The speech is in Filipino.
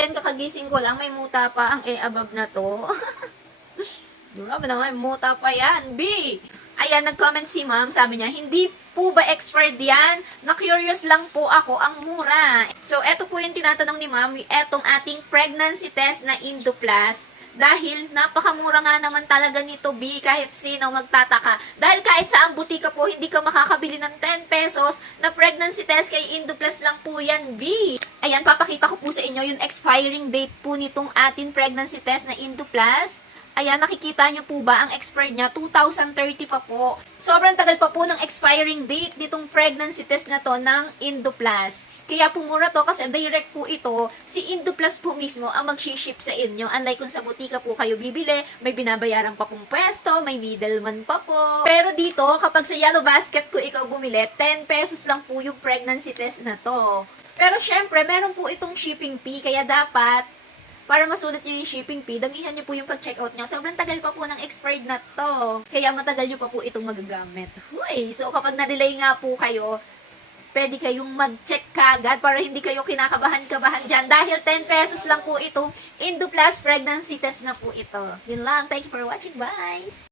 Then, kakagising ko lang, may muta pa ang above na to. Grabe na nga, muta pa yan, B! Ayan, nag-comment si ma'am, sabi niya, hindi po ba expired yan? Na-curious lang po ako, ang mura. So, eto po yung tinatanong ni ma'am, etong ating pregnancy test na Indoplas. Dahil napakamura nga naman talaga nito, B, kahit sino magtataka. Dahil kahit sa ang butika po, hindi ka makakabili ng 10 pesos na pregnancy test kay Indoplas lang po yan, B. Ayan, papakita ko po sa inyo yung expiring date po nitong ating pregnancy test na Indoplas. Ayan, nakikita nyo po ba, ang expired niya, 2030 pa po. Sobrang tagal pa po ng expiring date nitong pregnancy test na to ng Indoplas. Kaya po mura to kasi direct po ito, si Indoplas po mismo ang mag-ship sa inyo. Unlike kung sa butika po kayo bibili, may binabayaran pa pong pwesto, may middleman pa po. Pero dito, kapag sa Yellow Basket ko ikaw bumili, 10 pesos lang po yung pregnancy test na to. Pero syempre, meron po itong shipping fee, kaya dapat para masulit nyo yung shipping fee, damihan nyo po yung pag-checkout nyo. Sobrang tagal pa po ng expired na to. Kaya matagal nyo pa po itong magagamit. Huy! So, kapag na-delay nga po kayo, pwede kayong mag-check kagad para hindi kayo kinakabahan-kabahan dyan. Dahil 10 pesos lang po itong Indoplas pregnancy test na po ito. Yun lang. Thank you for watching. Bye!